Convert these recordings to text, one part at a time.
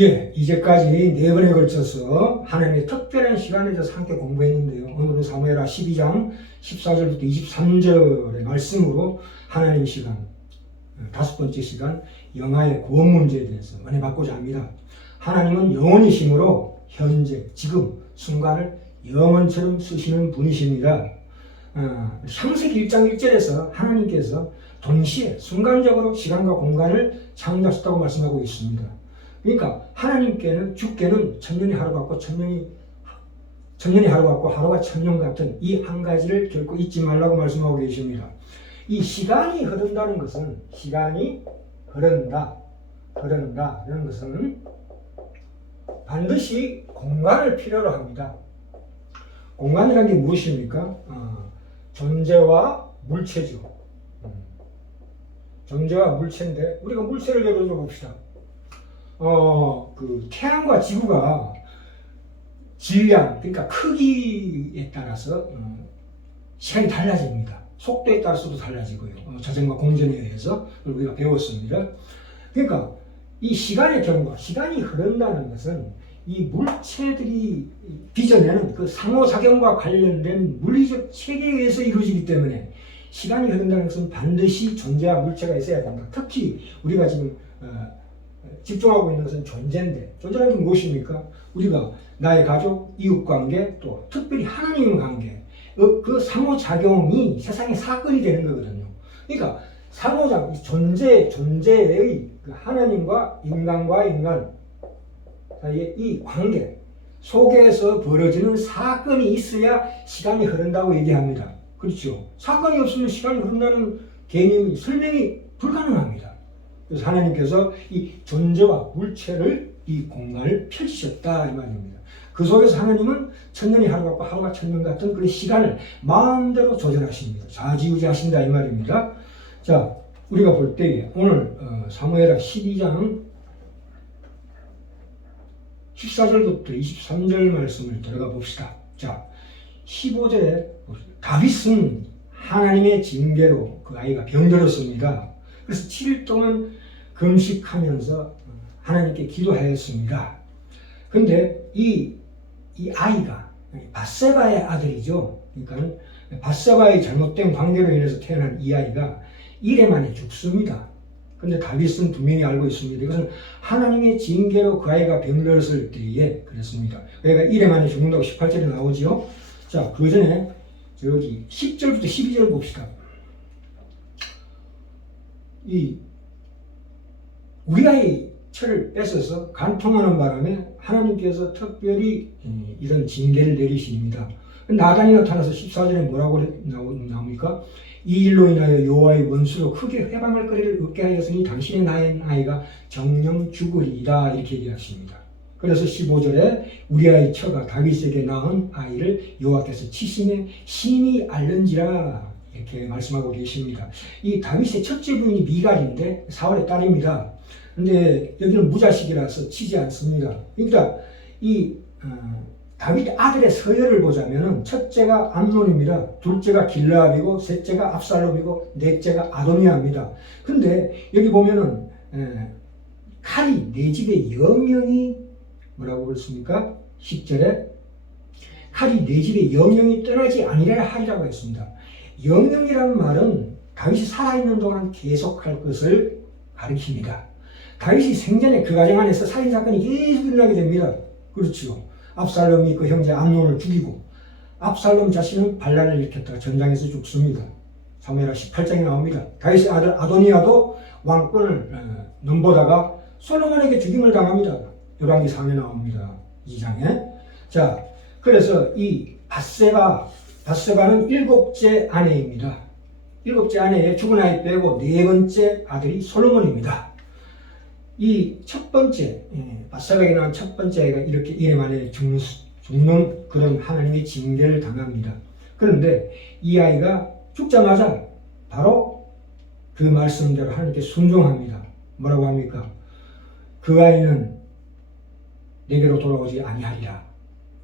예, 이제까지 네 번에 걸쳐서 하나님의 특별한 시간에 대해서 함께 공부했는데요. 오늘은 사무엘하 12장 14절부터 23절의 말씀으로 하나님 시간, 다섯 번째 시간, 영아의 구원 문제에 대해서 은혜받고자 합니다. 하나님은 영원이심으로 현재, 지금, 순간을 영원처럼 쓰시는 분이십니다. 창세기 1장 1절에서 하나님께서 동시에 순간적으로 시간과 공간을 창조하셨다고 말씀하고 있습니다. 그러니까 하나님께는, 주께는 천년이 하루 같고 천년이 하루 같고 하루가 천년 같은 이 한 가지를 결코 잊지 말라고 말씀하고 계십니다. 이 시간이 흐른다는 것은, 시간이 흐른다 이런 것은 반드시 공간을 필요로 합니다. 공간이라는 게 무엇입니까? 존재와 물체죠. 존재와 물체인데, 우리가 물체를 예로 들어 봅시다. 그 태양과 지구가 질량, 그러니까 크기에 따라서 시간이 달라집니다. 속도에 따라서도 달라지고요. 자전거 공전에 의해서 우리가 배웠습니다. 그러니까 이 시간의 경과, 시간이 흐른다는 것은 이 물체들이 빚어내는 그 상호작용과 관련된 물리적 체계에 의해서 이루어지기 때문에 시간이 흐른다는 것은 반드시 존재와 물체가 있어야 된다. 특히 우리가 지금 집중하고 있는 것은 존재인데, 존재라는 게 무엇입니까? 우리가 나의 가족, 이웃관계, 또 특별히 하나님의 관계, 그 상호작용이 세상의 사건이 되는 거거든요. 그러니까 상호작용, 존재의 그 하나님과 인간과 인간 사이의 이 관계 속에서 벌어지는 사건이 있어야 시간이 흐른다고 얘기합니다. 그렇죠? 사건이 없으면 시간이 흐른다는 개념이, 설명이 불가능합니다. 그래서 하나님께서 이 존재와 물체를, 이 공간을 펼치셨다 이 말입니다. 그 속에서 하나님은 천년이 하루 같고 하루가 천년 같은 그런 시간을 마음대로 조절하십니다. 좌지우지하신다 이 말입니다. 자, 우리가 볼 때에 오늘 사무엘하 12장 14절부터 23절 말씀을 들어가 봅시다. 자, 15절에 다윗은 하나님의 징계로 그 아이가 병들었습니다. 그래서 7일 동안 금식하면서 하나님께 기도하였습니다. 근데 이 아이가 밧세바의 아들이죠. 그러니까 밧세바의 잘못된 관계로 인해서 태어난 이 아이가 이래 만에 죽습니다. 근데 다윗은 분명히 알고 있습니다. 이것은 하나님의 징계로 그 아이가 병들었을 때에 그랬습니다. 그러니까 이래 만에 죽는다고 18절에 나오죠. 자, 그 전에 저기 10절부터 12절 봅시다. 이 우리아의 철을 뺏어서 간통하는 바람에 하나님께서 특별히 이런 징계를 내리십니다. 나단이 나타나서 14절에 뭐라고 나옵니까? 이 일로 인하여 여호와의 원수로 크게 회방할 거리를 얻게 하였으니 당신의 낳은 아이가 정령 죽으리라 이렇게 얘기하십니다. 그래서 15절에 우리아의 처가 다윗에게 낳은 아이를 여호와께서 치심에 심히 앓는지라 이렇게 말씀하고 계십니다. 이 다윗의 첫째 부인이 미갈인데 사울의 딸입니다. 근데 여기는 무자식이라서 치지 않습니다. 그러니까 이 다윗 아들의 서열을 보자면은 첫째가 암논입니다. 둘째가 길라압이고 셋째가 압살롬이고 넷째가 아도니아입니다. 근데 여기 보면은 칼이 내 집의 영영이 뭐라고 그랬습니까? 10절에 칼이 내 집의 영영이 떠나지 아니라 하리라고 했습니다. 영영이라는 말은 다윗이 살아있는 동안 계속할 것을 가리킵니다. 다윗이 생전에 그 가정 안에서 살인사건이 계속 일어나게 됩니다. 그렇죠. 압살롬이 그 형제 암논을 죽이고 압살롬 자신은 반란을 일으켰다가 전장에서 죽습니다. 사무엘하 18장에 나옵니다. 다윗의 아들 아도니아도 왕권을 넘보다가 솔로몬에게 죽임을 당합니다. 열왕기 4장에 나옵니다. 2장에. 자, 그래서 이 밧세바는 7째 아내입니다. 7째 아내의 죽은 아이 빼고 4번째 아들이 솔로몬입니다. 이 첫 번째, 밧세바에게 낳은 첫 번째 아이가 이렇게 이래 만에 죽는 그런 하나님의 징계를 당합니다. 그런데 이 아이가 죽자마자 바로 그 말씀대로 하나님께 순종합니다. 뭐라고 합니까? 그 아이는 내게로 돌아오지 아니하리라.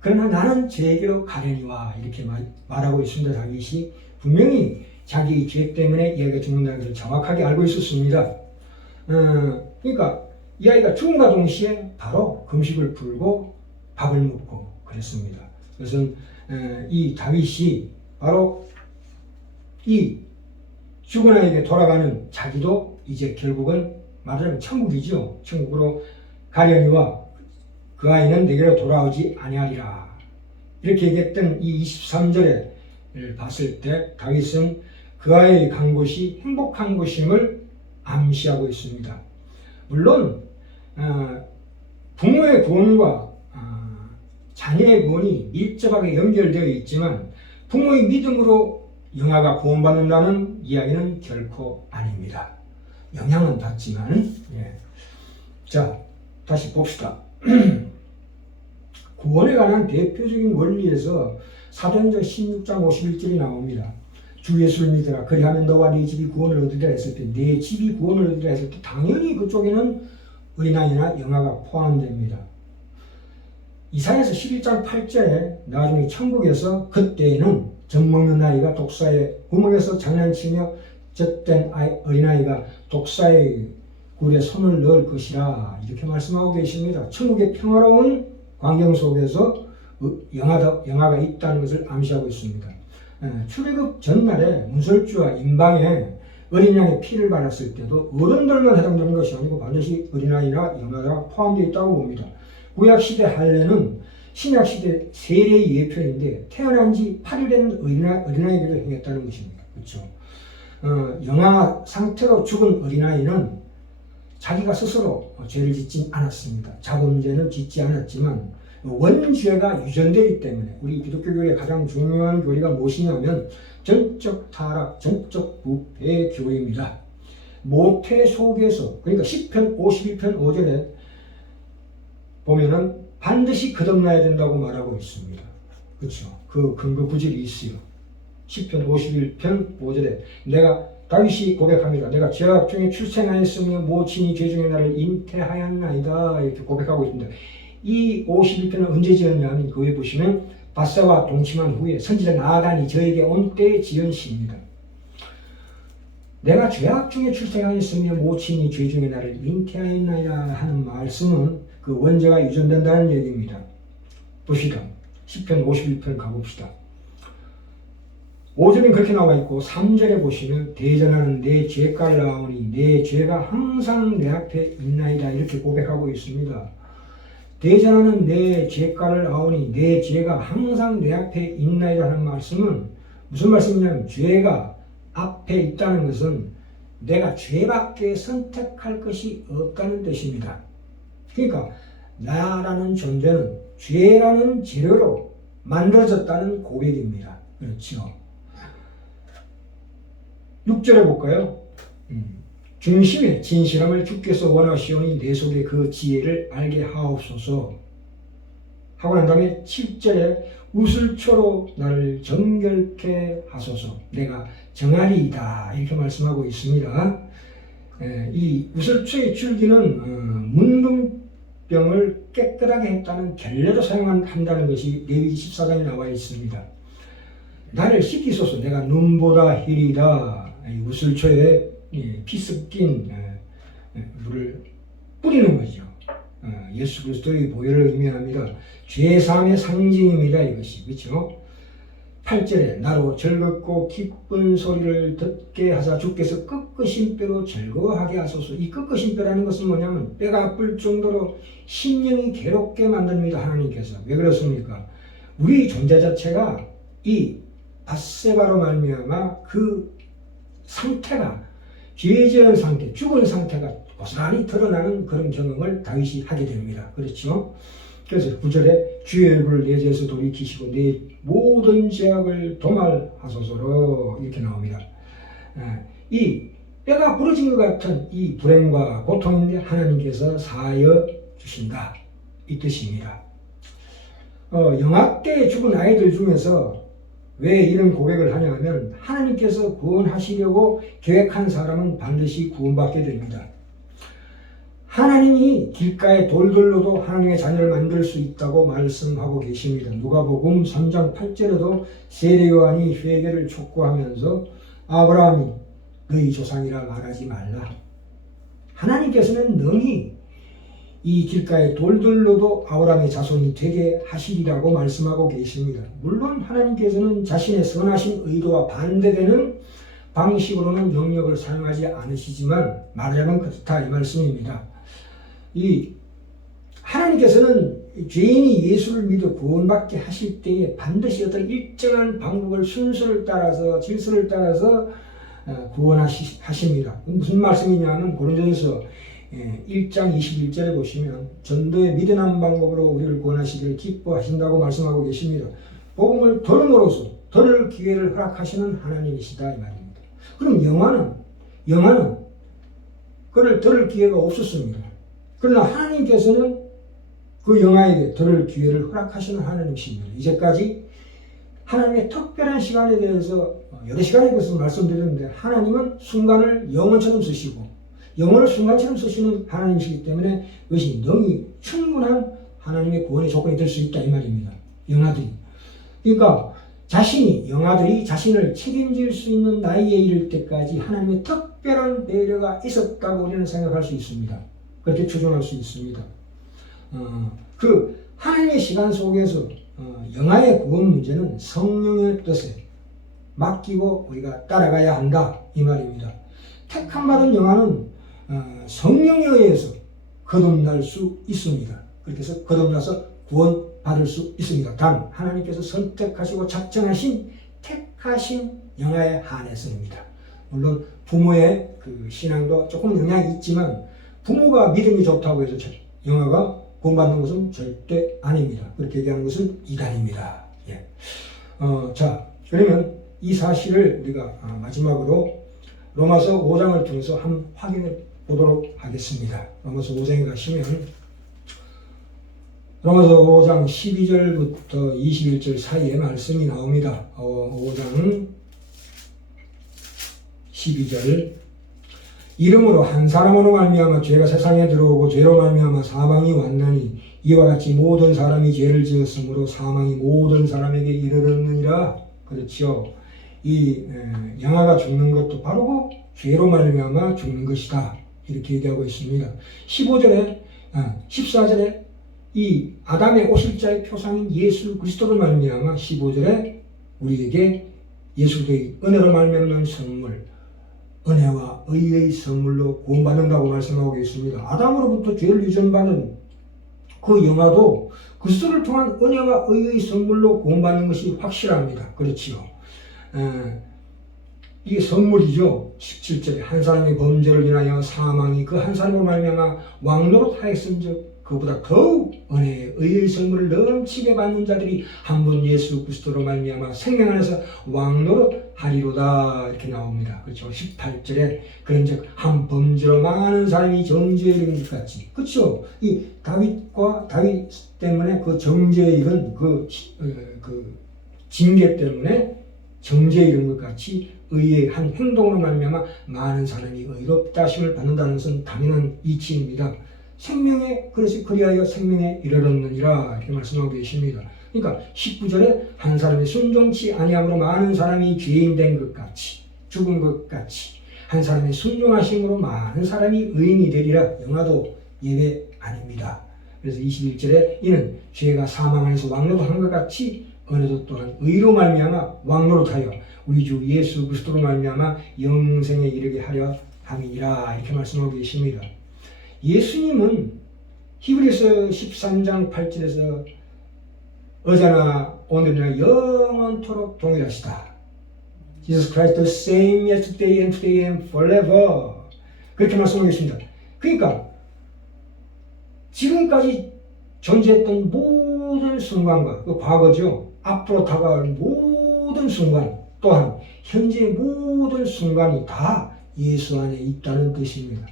그러나 나는 제게로 가려니와 이렇게 말하고 있습니다. 다윗이 분명히 자기 죄 때문에 이 아이가 죽는다는 것을 정확하게 알고 있었습니다. 그러니까 이 아이가 죽음과 동시에 바로 금식을 풀고 밥을 먹고 그랬습니다. 그것은 이 다윗이 바로 이 죽은 아이에게 돌아가는 자기도 이제 결국은 말하자면 천국이죠. 천국으로 가려니와 그 아이는 내게로 돌아오지 아니하리라. 이렇게 얘기했던 이 23절을 봤을 때 다윗은 그 아이의 간 곳이 행복한 곳임을 암시하고 있습니다. 물론 부모의 구원과 자녀의 구원이 밀접하게 연결되어 있지만 부모의 믿음으로 영아가 구원받는다는 이야기는 결코 아닙니다. 영향은 받지만 자, 다시 봅시다. 구원에 관한 대표적인 원리에서 사도행전 16장 51절이 나옵니다. 주 예수를 믿으라. 그리하면 너와 네 집이 구원을 얻으리라 했을 때, 네 집이 구원을 얻으리라 했을 때 당연히 그쪽에는 어린아이나 영아가 포함됩니다. 이사야서 11장 8절에 나중에 천국에서 그때에는 젖먹는 아이가 독사의 구멍에서 장난치며 젖된 어린아이가 독사의 굴에 손을 넣을 것이라 이렇게 말씀하고 계십니다. 천국의 평화로운 광경 속에서 영아가 있다는 것을 암시하고 있습니다. 출애굽 전날에 문설주와 임방에 어린 양의 피를 발랐을 때도 어른들만 해당되는 것이 아니고 반드시 어린아이나 영아가 포함되어 있다고 봅니다. 구약시대 할례는 신약시대 세례의 예표인데 태어난 지 8일 된 어린아이들을 행했다는 것입니다. 그렇죠? 영아 상태로 죽은 어린아이는 자기가 스스로 죄를 짓진 않았습니다. 자범죄는 짓지 않았지만 원죄가 유전되기 때문에 우리 기독교교회의 가장 중요한 교리가 무엇이냐면 전적 타락, 전적 부패의 교리입니다. 모태 속에서 그러니까 10편 51편 5절에 보면은 반드시 거듭나야 된다고 말하고 있습니다. 그렇죠? 그 근거 구절이 있어요. 10편 51편 5절에 내가 다윗이 고백합니다. 내가 죄악 중에 출생하였으며 모친이 죄 중에 나를 잉태하였나이다 이렇게 고백하고 있습니다. 이 51편은 언제 지었냐 하면 그 위에 보시면 바세와 동침한 후에 선지자 나단이 저에게 온 때에 지은 시입니다. 내가 죄악 중에 출생하였으며 모친이 죄 중에 나를 잉태하였나이다 하는 말씀은 그 원죄가 유전된다는 얘기입니다. 봅시다. 10편 51편 가봅시다. 5절은 그렇게 나와 있고 3절에 보시면 대전하는 내 죄가를 나오니 내 죄가 항상 내 앞에 있나이다 이렇게 고백하고 있습니다. 대전하는 내 죄가를 아오니 내 죄가 항상 내 앞에 있나이다 하는 말씀은 무슨 말씀이냐면 죄가 앞에 있다는 것은 내가 죄밖에 선택할 것이 없다는 뜻입니다. 그러니까 나라는 존재는 죄라는 재료로 만들어졌다는 고백입니다. 그렇죠? 6절에 볼까요? 중심의 진실함을 주께서 원하시오니 내 속에 그 지혜를 알게 하옵소서 하고 난 다음에 7절에 우슬초로 나를 정결케 하소서 내가 정아리이다 이렇게 말씀하고 있습니다. 이 우슬초의 줄기는 문둥병을 깨끗하게 했다는 결례로 사용한다는 것이 레위기 14장에 나와 있습니다. 나를 씻기소서 내가 눈보다 희리다. 우슬초에 피 섞인 물을 뿌리는 거죠. 예수 그리스도의 보혈을 의미합니다. 죄사함의 상징입니다. 이것이 그렇죠. 8절에 나로 즐겁고 기쁜 소리를 듣게 하사 주께서 꺾으신 뼈로 즐거워하게 하소서. 이 꺾으신 뼈라는 것은 뭐냐면 뼈가 아플 정도로 심령이 괴롭게 만듭니다. 하나님께서. 왜 그렇습니까? 우리 존재 자체가 이 바세바로 말미암아 그 상태가 죄지은 상태, 죽은 상태가 고스란히 드러나는 그런 경험을 다윗이 하게 됩니다. 그렇죠? 그래서 9절에 주의 얼굴을 내 죄에서 돌이키시고 내 모든 죄악을 도말하소서로 이렇게 나옵니다. 이 뼈가 부러진 것 같은 이 불행과 고통인데 하나님께서 사하여 주신다 이 뜻입니다. 영아 때 죽은 아이들 중에서 왜 이런 고백을 하냐면 하나님께서 구원하시려고 계획한 사람은 반드시 구원받게 됩니다. 하나님이 길가의 돌들로도 하나님의 자녀를 만들 수 있다고 말씀하고 계십니다. 누가복음 3장 8절에도 세례요한이 회개를 촉구하면서 아브라함이 너희 조상이라 말하지 말라. 하나님께서는 능히 이 길가의 돌들로도 아브라함의 자손이 되게 하시리라고 말씀하고 계십니다. 물론 하나님께서는 자신의 선하신 의도와 반대되는 방식으로는 영역을 사용하지 않으시지만 말하자면 그렇다 이 말씀입니다. 이 하나님께서는 죄인이 예수를 믿어 구원받게 하실 때에 반드시 어떤 일정한 방법을 순서를 따라서 질서를 따라서 구원하십니다. 무슨 말씀이냐면 고린도전서 1장 21절에 보시면 전도의 미련한 방법으로 우리를 구원하시기를 기뻐하신다고 말씀하고 계십니다. 복음을 들음으로써 들을 기회를 허락하시는 하나님이시다 이 말입니다. 그럼 영화는 그를 들을 기회가 없었습니다. 그러나 하나님께서는 그 영아에게 들을 기회를 허락하시는 하나님이십니다. 이제까지 하나님의 특별한 시간에 대해서 여러 시간에 대해서 말씀드렸는데 하나님은 순간을 영원처럼 쓰시고 영혼을 순간처럼 쓰시는 하나님이시기 때문에 그것이 능히 충분한 하나님의 구원의 조건이 될 수 있다 이 말입니다. 영아들이. 그러니까 영아들이 자신을 책임질 수 있는 나이에 이를 때까지 하나님의 특별한 배려가 있었다고 우리는 생각할 수 있습니다. 그렇게 추정할 수 있습니다. 그 하나님의 시간 속에서 영아의 구원 문제는 성령의 뜻에 맡기고 우리가 따라가야 한다 이 말입니다. 택함 받은 영아는 성령에 의해서 거듭날 수 있습니다. 그렇게 해서 거듭나서 구원받을 수 있습니다. 단 하나님께서 선택하시고 작정하신 택하신 영아에 한해서입니다. 물론 부모의 그 신앙도 조금 영향이 있지만 부모가 믿음이 좋다고 해서 영아가 구원받는 것은 절대 아닙니다. 그렇게 얘기하는 것은 이단입니다. 예. 자, 그러면 이 사실을 우리가 마지막으로 로마서 5장을 통해서 한번 확인해 보도록 하겠습니다. 로마서 5장에 가시면 로마서 5장 12절부터 21절 사이에 말씀이 나옵니다. 5장 12절 이름으로 한 사람으로 말미암아 죄가 세상에 들어오고 죄로 말미암아 사망이 왔나니 이와 같이 모든 사람이 죄를 지었으므로 사망이 모든 사람에게 이르렀느니라. 그렇죠. 이 영아가 죽는 것도 바로 죄로 말미암아 죽는 것이다. 이렇게 얘기하고 있습니다. 14절에 이 아담의 오실자의 표상인 예수 그리스도로 말미암아 15절에 우리에게 예수 그리스도의 은혜로 말미암는 선물, 은혜와 의의 선물로 구원받는다고 말씀하고 있습니다. 아담으로부터 죄를 유전받은 그 영아도 그리스도를 통한 은혜와 의의 선물로 구원받는 것이 확실합니다. 그렇지요. 이게 선물이죠. 17절에 한 사람의 범죄를 인하여 사망이 그 한 사람으로 말미암아 왕노릇 하였은즉 그보다 더욱 은혜의 의의 선물을 넘치게 받는 자들이 한 분 예수 그리스도로 말미암아 생명 안에서 왕노릇 하리로다 이렇게 나옵니다. 그렇죠. 18절에 그런즉 한 범죄로 많은 사람이 정죄에 이른 것 같이 그렇죠. 이 다윗 때문에 그 정죄에 이른 그 징계 때문에 정죄에 이른 것 같이 의의 한 행동으로 말미암아 많은 사람이 의롭다 하심을 받는다는 것은 당연한 이치입니다. 생명에 그것이 그리하여 생명에 이르렀느니라 이렇게 말씀하고 계십니다. 그러니까 19절에 한 사람이 순종치 아니함으로 많은 사람이 죄인 된 것 같이 죽은 것 같이 한 사람의 순종하심으로 많은 사람이 의인이 되리라. 영화도 예외 아닙니다. 그래서 21절에 이는 죄가 사망 안에서 왕노릇한 것 같이 은혜도 또한 의로 말미암아 왕노릇하여 우리 주 예수 그리스도로 말미암아 영생에 이르게 하려 함이니라 이렇게 말씀하고 계십니다. 예수님은 히브리서 13장 8절에서 어제나 오늘이나 영원토록 동일하시다. Jesus Christ the same yesterday and today and forever. 그렇게 말씀하고 계십니다. 그러니까 지금까지 존재했던 모든 순간과 그 과거죠. 앞으로 다가올 모든 순간 또한 현재의 모든 순간이 다 예수 안에 있다는 뜻입니다.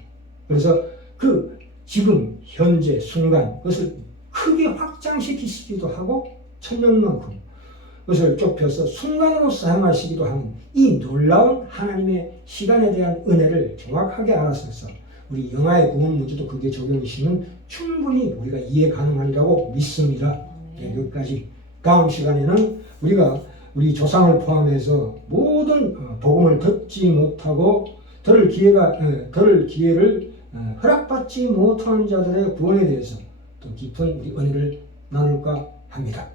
그래서 그 지금 현재 순간 그것을 크게 확장시키시기도 하고 천년만큼 그것을 좁혀서 순간으로 사용하시기도 하는 이 놀라운 하나님의 시간에 대한 은혜를 정확하게 알아서서 우리 영아의 구원 문제도 그게 적용이시면 충분히 우리가 이해 가능하리라고 믿습니다. 네, 여기까지. 다음 시간에는 우리가 우리 조상을 포함해서 모든 복음을 듣지 못하고 들을 기회를 허락받지 못한 자들의 구원에 대해서 또 깊은 우리 은혜를 나눌까 합니다.